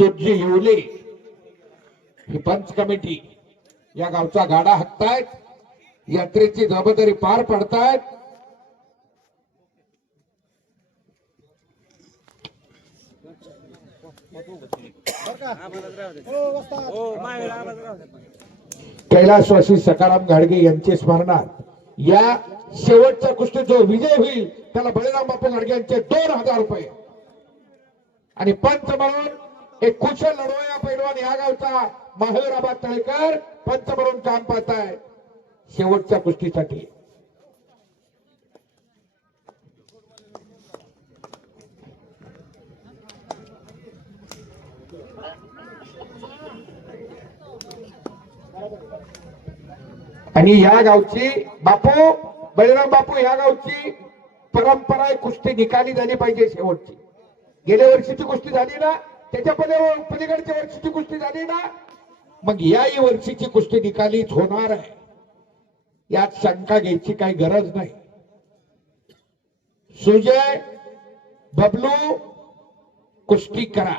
Doji Yewale. ही पंच committee या गावचा गाडा हाकतायत यात्रेची जबाबदारी पार पडतायत. कैलासवासी सकाराम घाडगे यांचे स्मरणार्थ या शेवटच्या गोष्टीत जो विजय होईल त्याला बळीराम बापू घाडगे यांचे दोन हजार रुपये. आणि पंच म्हणून एक कुशल लढवया पैलवान या गावचा माहोराबा तळेकर पंच म्हणून काम पाहताय. शेवटच्या गोष्टीसाठी आणि या गावची बापू बळीराम बापू या गावची परंपरा कुस्ती निकाली झाली पाहिजे शेवटची. गेल्या वर्षीची कुस्ती झाली ना? त्याच्या पहिले हो, पलीकडच्या वर्षीची कुस्ती झाली ना. मग याही वर्षीची कुस्ती निकालीच होणार आहे. यात शंका घ्यायची काही गरज नाही. सुजय बबलू कुस्ती करा.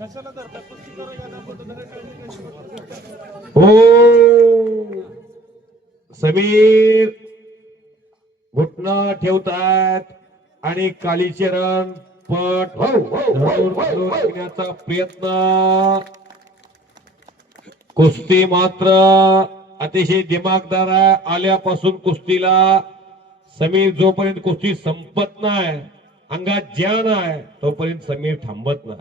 कशाला धरता पुस्तक करू द्या फोटो धरा समीर घुटणं ठेवतात आणि कालीचरण पट हो, हो, हो, हो. घेण्याचा प्रयत्न. कुस्ती मात्र अतिशय दिमागदार आहे. आल्यापासून कुस्तीला समीर जोपर्यंत कुस्ती संपत नाही अंगात ज्ञान आहे तोपर्यंत समीर थांबत नाही.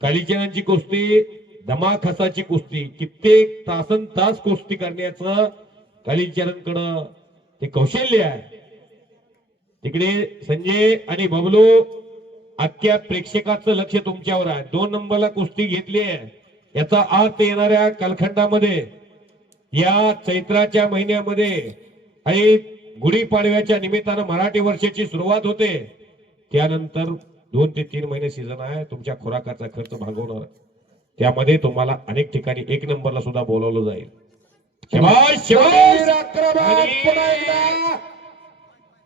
कालीचरणाची कुस्ती धमाखसाची कुस्ती कित्येक तासन तास कुस्ती करण्याचं कालीचरणकडं ते कौशल्य आहे. तिकडे संजय आणि बबलू आख्या प्रेक्षकाचं लक्ष तुमच्यावर आहे. दोन नंबरला कुस्ती घेतली आहे. याचा अर्थ येणाऱ्या कालखंडामध्ये या चैत्राच्या महिन्यामध्ये आणि गुढीपाडव्याच्या निमित्तानं मराठी वर्षाची सुरुवात होते. त्यानंतर दोन ते तीन महिने सीझन आहे. तुमच्या खुराकाचा खर्च भागवणार. त्यामध्ये तुम्हाला अनेक ठिकाणी एक नंबरला सुद्धा बोलावलं जाईल.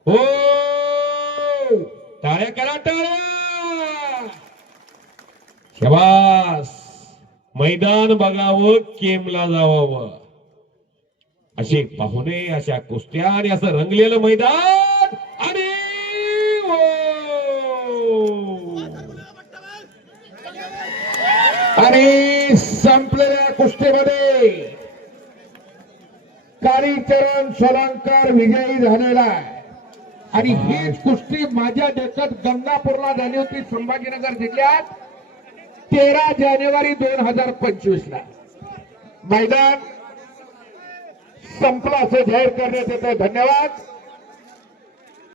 हो! टाळ्या करा टाळ्या! शबास! मैदान बघावं केमला जावावं असे पाहुणे अशा कुस्त्या आणि असं रंगलेलं मैदान आणि हो. आणि संपलेल्या कुस्तीमध्ये काळीचरण सोलंकर विजयी झालेला आहे. आणि हीच कुस्ती माझ्या देशात गंगापूरला झाली होती संभाजीनगर जिल्ह्यात. तेरा जानेवारी दोन हजार पंचवीस ला मैदान संपलं असं जाहीर करण्यात येतं धन्यवाद.